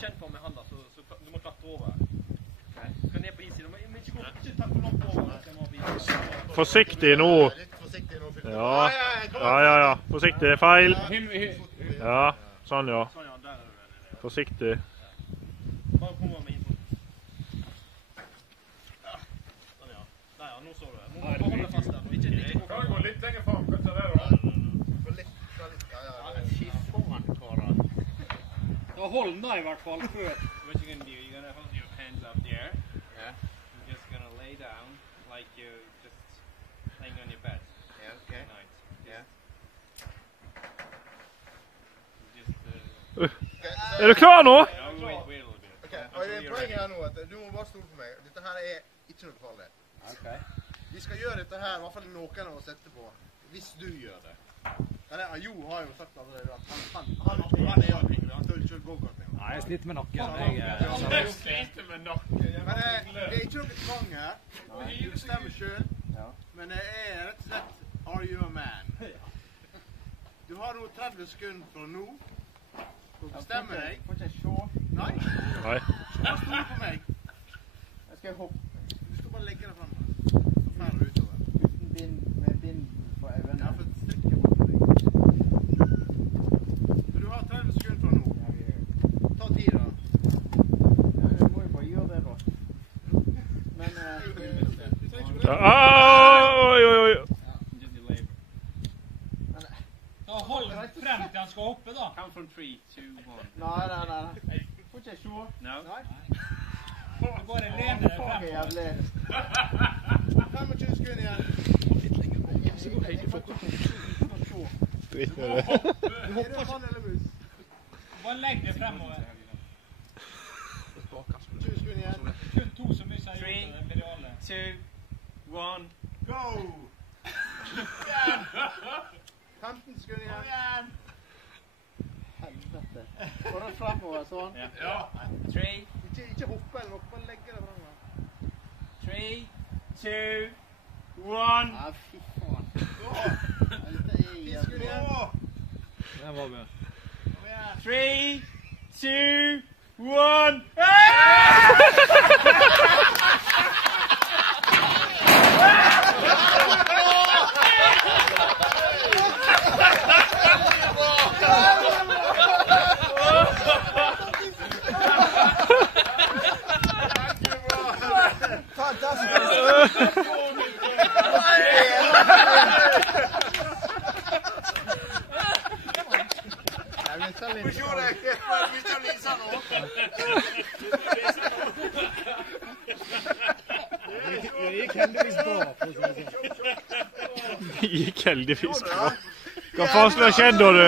kjent på med handa, så du må klatre over. Skal ned på isen. Men ikke ta for langt over. Forsiktig nå. Ja. Forsiktig, feil. Ja, sånn ja. Forsiktig. Bare kom med inn. Sånn ja. Der ja, nå så du det. Må holde fast der. Kan du gå litt lenger frem? Hva tar det da? Fy faen, karer. Da hold den da i hvert fall før. What you're gonna do, you're gonna hold your hands up there. Yeah. You're just gonna lay down like you're just laying on your bed. Yeah, okay. Tonight. Yeah. Er du klar nå? Wait a little bit. Okay, og det er poenget her nå at du må bare stole på meg. Dette her er ikke noe farlig. Okay. Vi skal gjøre dette her, i hvert fall noen av oss etterpå, hvis du gjør det. Jo har jo sagt allerede at han er Ingrid, han tør ikke kjøre go-kart med. Nei, jeg sliter med nakken. Jeg sliter med nakken. Men det er ikke noe tvang her. Du bestemmer selv. Men det er rett og slett, are you a man? Du har nå 30 sekunder fra nå. Du bestemmer deg. Får ikke jeg se? Nei. Nei. Bare stol på meg. Jeg skal hoppe. Du skal bare legge deg frem. Så fær du utover. Med bind på øynene. Ja, for strikker bort på deg. Men du har 30 sekunder fra nå. Ta tid da. Ja, du må jo bare gjøre det da. Men... Oi. Da hold den frem til han skal hoppe da. Count from 3, 2, 1. Nei. Får ikke jeg se? No? Nei. Du bare lener deg frem. Fuck, jævlig. 25 sekunder igjen. Drit med det. Du hopper sånn eller mus. Bare legg det fremover. 20 sekunder igjen. Kun to som mye har gjort det mediale. 2, 1. Go! 15 sekunder igjen. Helvete. Bare fremover, sånn. Ja. 3, Ikke hoppe eller noe, bare legge deg frem. 3, 2, 1. Ja, fy faen. Dette er 10 sekunder igjen. Den var bra. 3, 2, Gikk heldigvis bra. Hva faen skulle ha skjedd da, du?